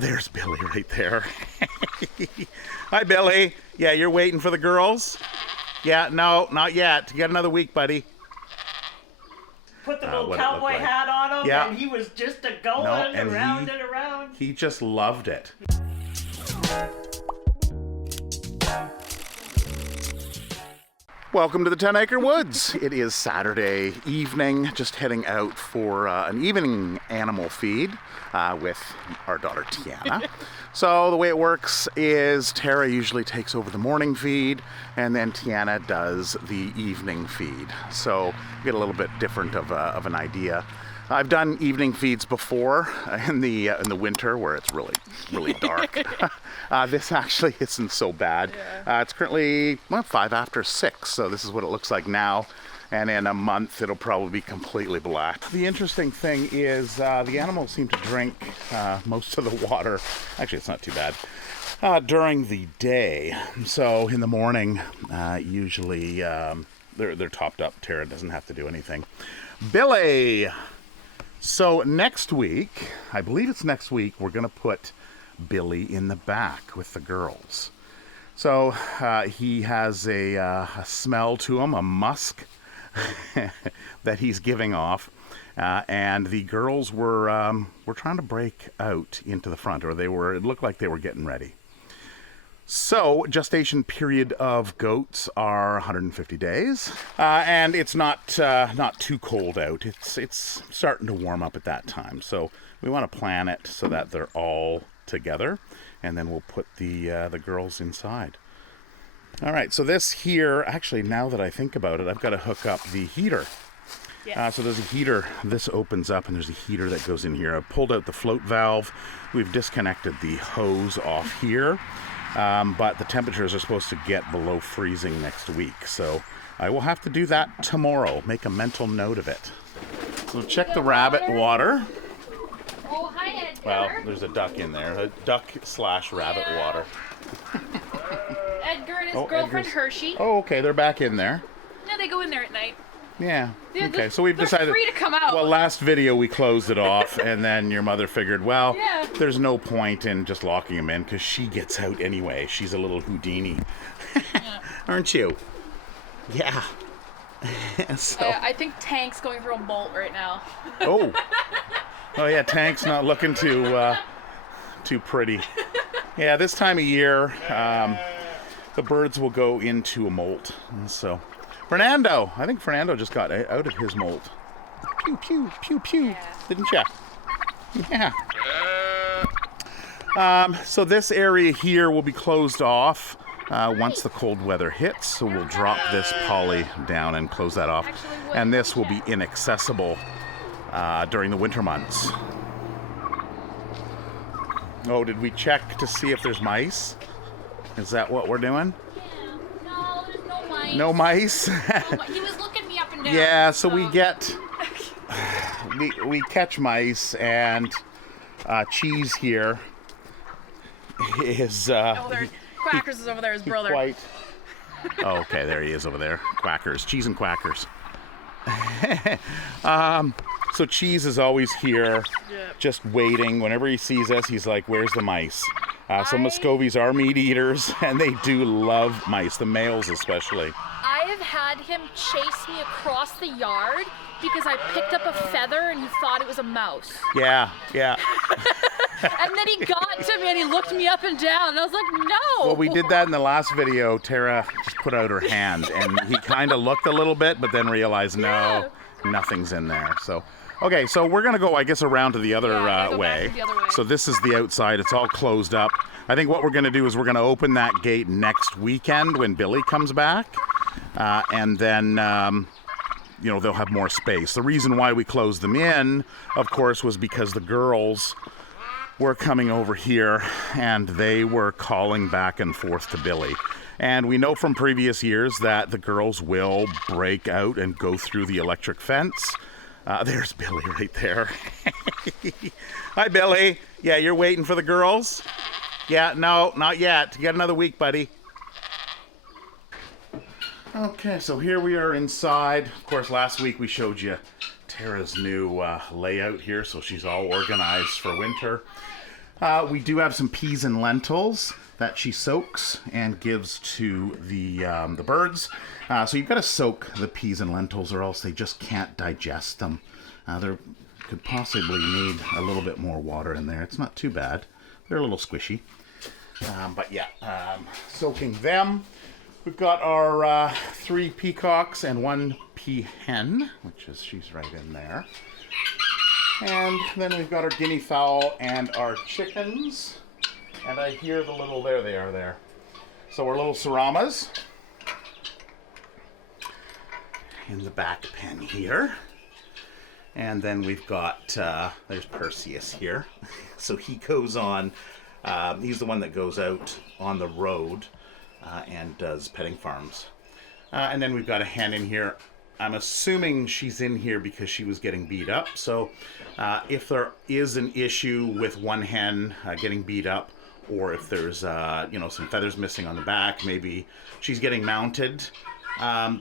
There's Billy right there. Hi, Billy. Yeah, you're waiting for the girls? Yeah, no, not yet. You got another week, buddy. Put the little cowboy hat on him, yeah. And he was just going around and around. He just loved it. Welcome to the 10 Acre Woods. It is Saturday evening, just heading out for an evening animal feed with our daughter Tiana. So the way it works is Tara usually takes over the morning feed and then Tiana does the evening feed. So we get a little bit different of an idea. I've done evening feeds before in the winter where it's really dark. This actually isn't so bad. Yeah. It's currently 5 after 6, so this is what it looks like now. And in a month, it'll probably be completely black. The interesting thing is the animals seem to drink most of the water. Actually, it's not too bad. During the day. So in the morning, usually they're topped up. Tara doesn't have to do anything. Billy! So next week, I believe it's next week, we're going to put Billy in the back with the girls. So he has a smell to him, a musk that he's giving off. And the girls were trying to break out into the front, or it looked like they were getting ready. So, gestation period of goats are 150 days, and it's not too cold out. It's starting to warm up at that time, so we want to plan it so that they're all together, and then we'll put the girls inside. All right, so this here, actually, now that I think about it, I've got to hook up the heater. Yes. So there's a heater. This opens up, and there's a heater that goes in here. I've pulled out the float valve. We've disconnected the hose off here. But the temperatures are supposed to get below freezing next week, so I will have to do that tomorrow. Make a mental note of it. So check the rabbit water. Oh, hi, Edgar. Well, there's a duck in there. A duck/rabbit water. Edgar and his girlfriend Hershey. Oh, okay, they're back in there. No, they go in there at night. Yeah. Okay, so we've decided. Free to come out. Well, last video we closed it off, and then your mother figured, well, there's no point in just locking them in because she gets out anyway. She's a little Houdini, aren't you? Yeah. So. I think Tank's going through a molt right now. Oh yeah, Tank's not looking too pretty. Yeah, this time of year, the birds will go into a molt, and so. Fernando! I think Fernando just got out of his molt. Pew, pew, pew, pew. Yeah. Didn't you? Yeah. So this area here will be closed off once the cold weather hits. So we'll drop this poly down and close that off. And this will be inaccessible during the winter months. Oh, did we check to see if there's mice? Is that what we're doing? No mice? He was looking me up and down. Yeah, so we get... we catch mice, and Cheese here is... Quackers is over there, his brother. Oh, okay, there he is over there. Quackers. Cheese and Quackers. So Cheese is always here, just waiting. Whenever he sees us, he's like, where's the mice? So Muscovies are meat eaters, and they do love mice, the males especially. I have had him chase me across the yard because I picked up a feather and he thought it was a mouse. Yeah. And then he got to me and he looked me up and down, and I was like, no! Well, we did that in the last video. Tara just put out her hand, and he kind of looked a little bit, but then realized, no, nothing's in there. So. Okay, so we're going to go, I guess, around to the other way. So this is the outside. It's all closed up. I think what we're going to do is we're going to open that gate next weekend when Billy comes back. And then, they'll have more space. The reason why we closed them in, of course, was because the girls were coming over here and they were calling back and forth to Billy. And we know from previous years that the girls will break out and go through the electric fence. There's Billy right there. Hi, Billy. Yeah, you're waiting for the girls? Yeah, no, not yet. You got another week, buddy. Okay, so here we are inside. Of course, last week we showed you Tara's new layout here, so she's all organized for winter. We do have some peas and lentils that she soaks and gives to the birds. So you've got to soak the peas and lentils or else they just can't digest them. They could possibly need a little bit more water in there. It's not too bad. They're a little squishy. But yeah, soaking them. We've got our 3 peacocks and 1 peahen, which is, she's right in there. And then we've got our guinea fowl and our chickens. And I hear the little, there they are there. So our little saramas in the back pen here. And then we've got, there's Perseus here. So he goes on, he's the one that goes out on the road and does petting farms. And then we've got a hen in here. I'm assuming she's in here because she was getting beat up. So if there is an issue with one hen getting beat up, or if there's some feathers missing on the back, maybe she's getting mounted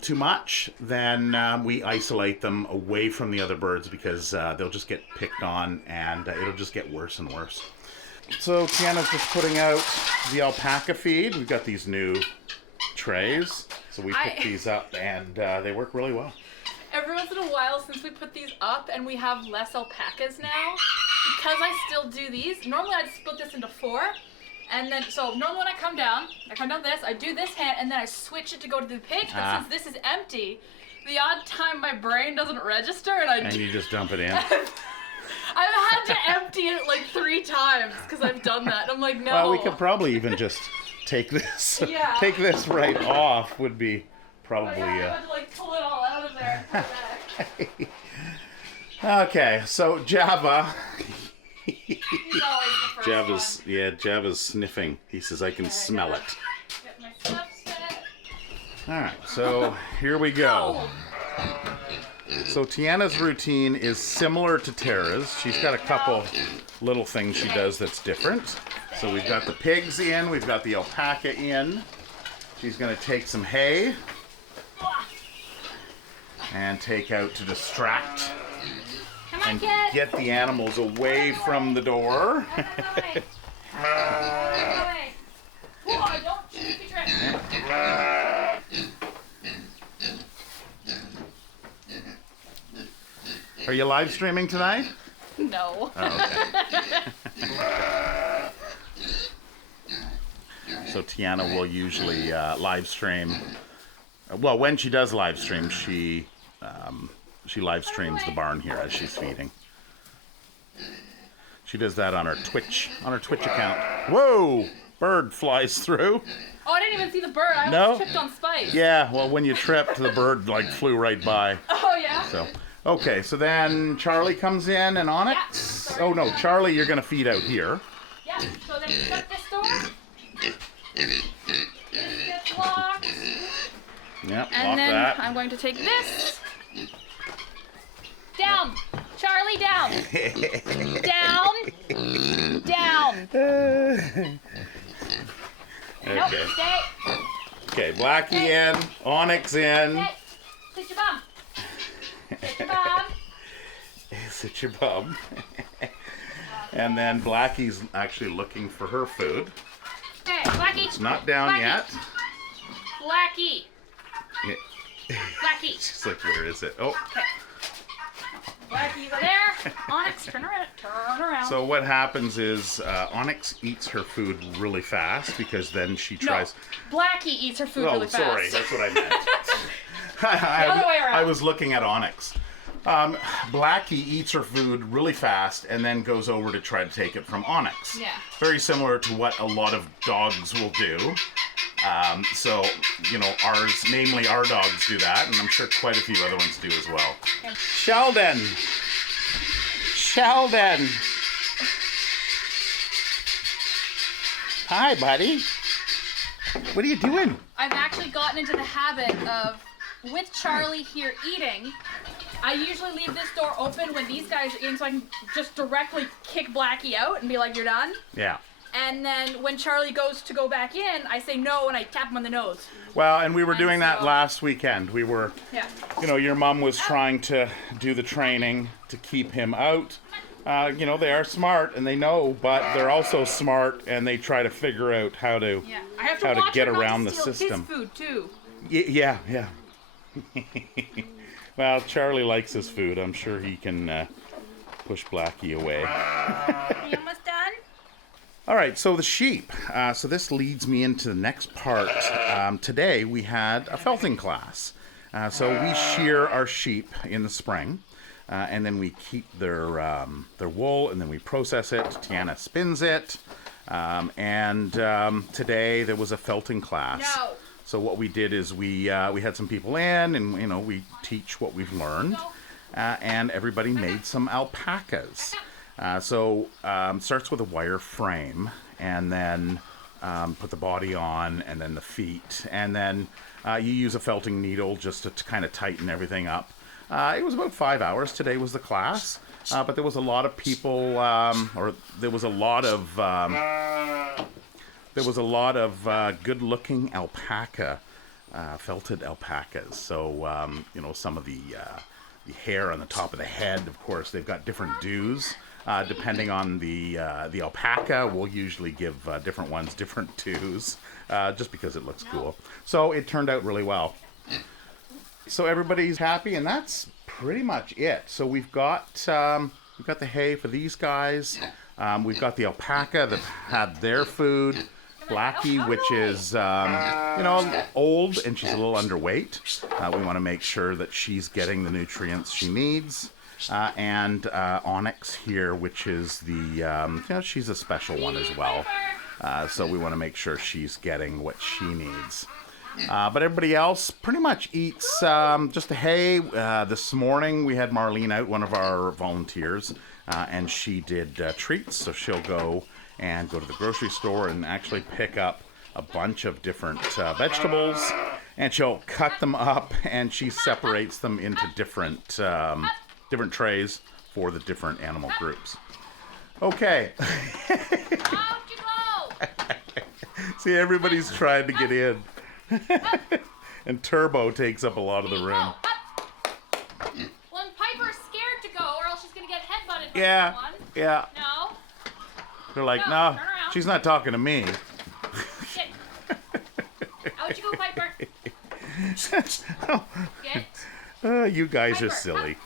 too much, then we isolate them away from the other birds because they'll just get picked on and it'll just get worse and worse. So Tiana's just putting out the alpaca feed. We've got these new trays, so we pick these up and they work really well. Every once in a while since we put these up and we have less alpacas now, because I still do these, normally I'd split this into 4. And then, so normally when I come down this, I do this hand, and then I switch it to go to the pigs. But since this is empty, the odd time my brain doesn't register, and you just dump it in. I've had to empty it like 3 times because I've done that. I'm like, no. Well, we could probably even just take this, take this right off. Would be probably. I had to like pull it all out of there and put it back. Okay, so Java. He's always the first one. Java's sniffing. He says, I can smell it. Get my stuff set. Alright, so here we go. So Tiana's routine is similar to Tara's. She's got a couple little things she does that's different. So we've got the pigs in, we've got the alpaca in. She's going to take some hay and take out to distract and get the animals away from the door. Are you live streaming tonight? No. Oh, okay. So Tiana will usually live stream. Well, when she does live stream, she live streams the barn here as she's feeding. She does that on her Twitch account. Whoa! Bird flies through. Oh, I didn't even see the bird. I almost tripped on Spice. Yeah, well, when you tripped, the bird like flew right by. Oh yeah. So, okay, so then Charlie comes in and Onyx. Yeah, oh no, Charlie, you're gonna feed out here. Yeah. So then shut this door. Get locked. Yep. And lock then that. I'm going to take this. Down, Charlie, down. Down. Okay. Nope, stay. Okay, Blackie in, Onyx in. Hey, sit your bum. Sit your bum. Sit your bum. And then Blackie's actually looking for her food. Hey, Blackie. It's not down yet. Blackie. Yeah. Blackie. She's like, where is it? Oh. Okay. Blackie, over there. Onyx, turn around. So what happens is Onyx eats her food really fast because then she tries. No, Blackie eats her food really fast. Oh, sorry, that's what I meant. The other way around. I was looking at Onyx. Blackie eats her food really fast and then goes over to try to take it from Onyx. Yeah. Very similar to what a lot of dogs will do. So, namely our dogs do that, and I'm sure quite a few other ones do as well. Okay. Sheldon! Hi, buddy. What are you doing? I've actually gotten into the habit of, with Charlie here eating, I usually leave this door open when these guys are eating so I can just directly kick Blackie out and be like, you're done. Yeah. And then when Charlie goes to go back in, I say no and I tap him on the nose. Well, and we were doing that last weekend. We were, your mom was trying to do the training to keep him out. You know, they are smart and they know, but they're also smart and they try to figure out how to I have to how to watch get her not around the steal system. His food too. Yeah. Well, Charlie likes his food. I'm sure he can push Blackie away. You almost done? All right, so the sheep. So this leads me into the next part. Today we had a felting class. So we shear our sheep in the spring, and then we keep their wool, and then we process it. Tiana spins it, and today there was a felting class. No. So what we did is we had some people in, and you know, we teach what we've learned, and everybody made some alpacas. Starts with a wire frame, and then put the body on, and then the feet, and then you use a felting needle just to kind of tighten everything up. It was about 5 hours. Today was the class, but there was a lot of people, there was a lot of good-looking alpaca, felted alpacas. So you know, some of the hair on the top of the head, of course, they've got different dues. Depending on the alpaca, we'll usually give different ones different dues, just because it looks cool. So it turned out really well. So everybody's happy, and that's pretty much it. So we've got the hay for these guys. We've got the alpaca that had their food. Blackie, which is, you know, old and she's a little underweight. We want to make sure that she's getting the nutrients she needs. And Onyx here, which is the, you know, she's a special one as well. So we want to make sure she's getting what she needs. But everybody else pretty much eats just the hay. This morning we had Marlene out, one of our volunteers, and she did treats. So she'll go to the grocery store and actually pick up a bunch of different vegetables, and she'll cut them up, and she separates them into different trays for the different animal groups. Okay. See, everybody's trying to get in. And Turbo takes up a lot of the room. Well, and Piper's scared to go, or else she's going to get headbutted by someone. Yeah. No. They're like, no, she's not talking to me. Shit. Out you go, Piper. Get. You guys Piper, are silly.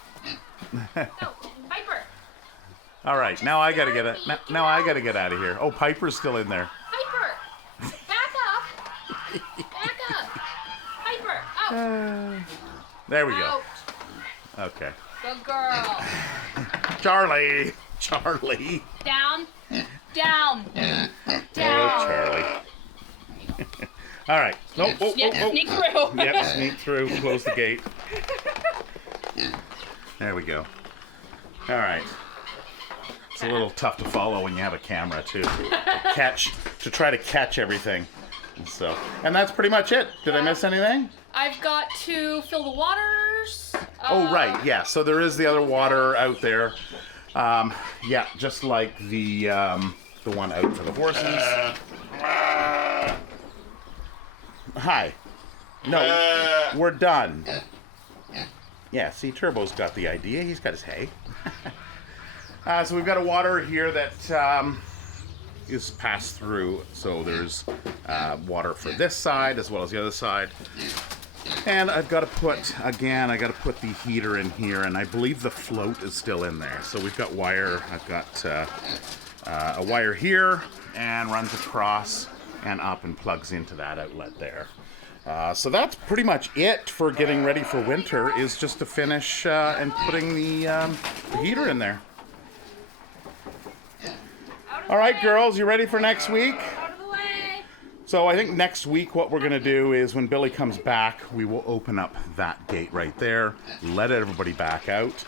No, Piper. All right, now I gotta get out of here. Oh, Piper's still in there. Piper, back up. Back up. Piper, out. There we go. Out. Okay. Good girl. Charlie. Down. Down. Oh, Down. Charlie. All right. No. Oh. Sneak through. Yep, sneak through. Close the gate. There we go. All right. It's a little tough to follow when you have a camera too. To try to catch everything. And that's pretty much it. Did I miss anything? I've got to fill the waters. Oh, right. Yeah. So there is the other water out there. Yeah, just like the one out for the horses. Hi. No, we're done. Yeah, see, Turbo's got the idea. He's got his hay. So we've got a water here that is passed through. So there's water for this side as well as the other side. And I've got to put the heater in here, and I believe the float is still in there. So we've got wire. I've got a wire here and runs across and up and plugs into that outlet there. So that's pretty much it for getting ready for winter, is just to finish and putting the heater in there. All right, girls, you ready for next week? Out of the way. So I think next week what we're going to do is when Billy comes back, we will open up that gate right there, let everybody back out.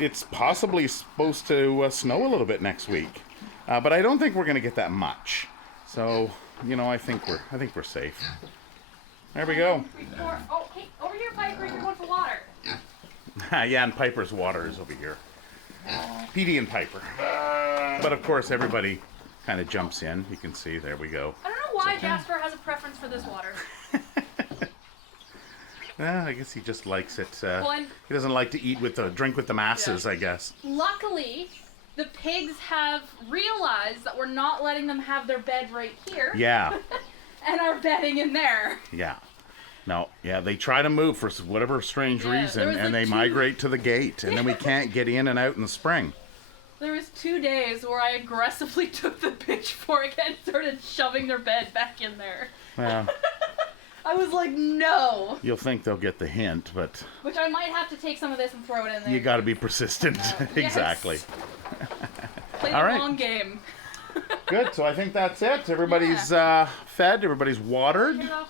It's possibly supposed to snow a little bit next week, but I don't think we're going to get that much. So, you know, I think we're safe. There we go. Oh, hey, over here, Piper. You're going for water. Yeah, and Piper's water is over here. Petey and Piper. But of course, everybody kind of jumps in. You can see, there we go. I don't know why Jasper has a preference for this water. I guess he just likes it. Well, he doesn't like to drink with the masses, I guess. Luckily, the pigs have realized that we're not letting them have their bed right here. Yeah. And are bedding in there. Yeah. No, yeah, they try to move for whatever strange reason, and they migrate to the gate, and then we can't get in and out in the spring. There was 2 days where I aggressively took the pitchfork and started shoving their bed back in there. Well, I was like, no. you'll think they'll get the hint, but... Which I might have to take some of this and throw it in there. You got to be persistent. Exactly. Play the long game. Good, so I think that's it. Everybody's fed, everybody's watered. Yeah.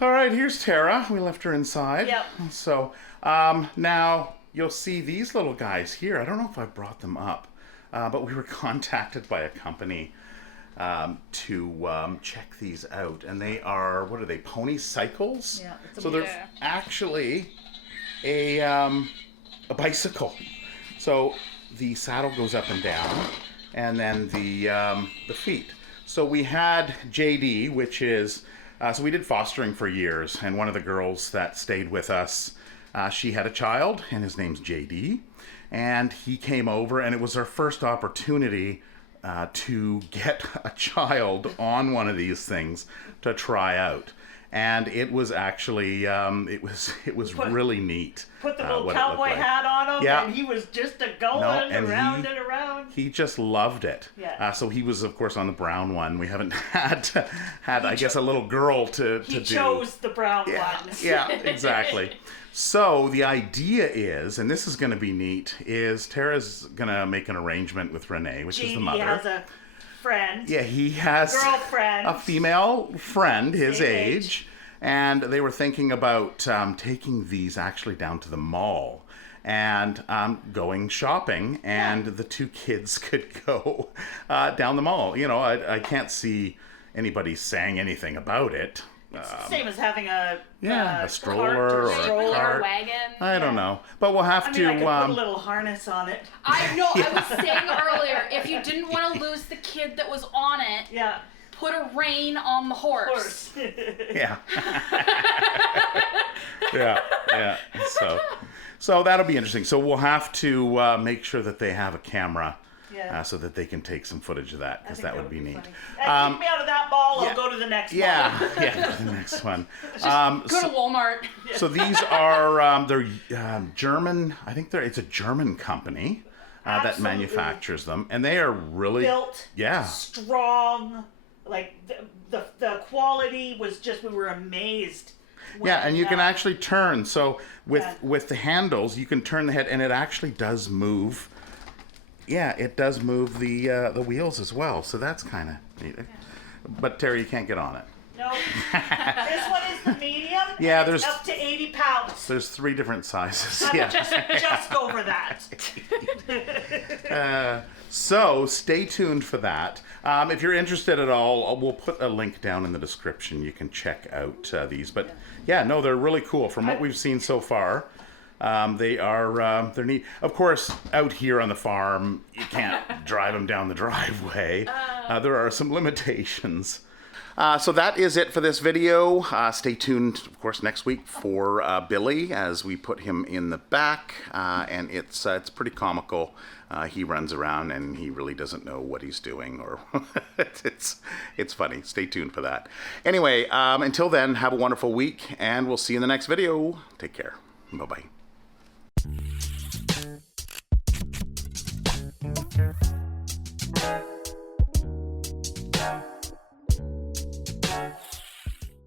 All right, here's Tara. We left her inside. Yep. So now you'll see these little guys here. I don't know if I brought them up, but we were contacted by a company to check these out. And they are, what are they, PonyCycles? Yeah. So they're actually a bicycle. So the saddle goes up and down, and then the feet. So we had JD, which is... so we did fostering for years, and one of the girls that stayed with us, she had a child, and his name's JD, and he came over, and it was our first opportunity to get a child on one of these things to try out. And it was actually, it was really neat. Put the little cowboy hat on him, and he was just going around and around. He just loved it. Yeah. So he was, of course, on the brown one. We haven't had I guess, a little girl to do. He chose the brown one. Yeah, exactly. So the idea is, and this is going to be neat, is Tara's going to make an arrangement with Renee, which is the mother. He has a friend. Yeah, he has girlfriend. A female friend his age. And they were thinking about taking these actually down to the mall and going shopping, and the two kids could go down the mall. You know, I can't see anybody saying anything about it. It's the same as having a stroller or a cart. Wagon. I don't know, but we'll have to. I could put a little harness on it. I know. I was saying earlier, if you didn't want to lose the kid that was on it, put a rein on the horse. Yeah. Yeah. So that'll be interesting. So we'll have to make sure that they have a camera. So that they can take some footage of that, because that would be neat. Keep me out of that mall. I'll go to the next one. Yeah, go to the next one. Go to Walmart. So these are they're German. I think it's a German company that manufactures them, and they are really built. Strong. Like the quality was just, we were amazed. And you can actually turn. So with the handles, you can turn the head, and it actually does move. Yeah, it does move the wheels as well. So that's kind of neat. But Terry, you can't get on it. No. This one is the medium. Yeah, there's up to 80 pounds. There's 3 different sizes. Just over that. So stay tuned for that. If you're interested at all, we'll put a link down in the description. You can check out these. But no, they're really cool. From what we've seen so far, they're neat. Of course, out here on the farm, you can't drive them down the driveway. There are some limitations. So that is it for this video. Stay tuned, of course, next week for Billy, as we put him in the back, and it's pretty comical. He runs around and he really doesn't know what he's doing, or it's funny. Stay tuned for that. Anyway, until then, have a wonderful week, and we'll see you in the next video. Take care. Bye-bye.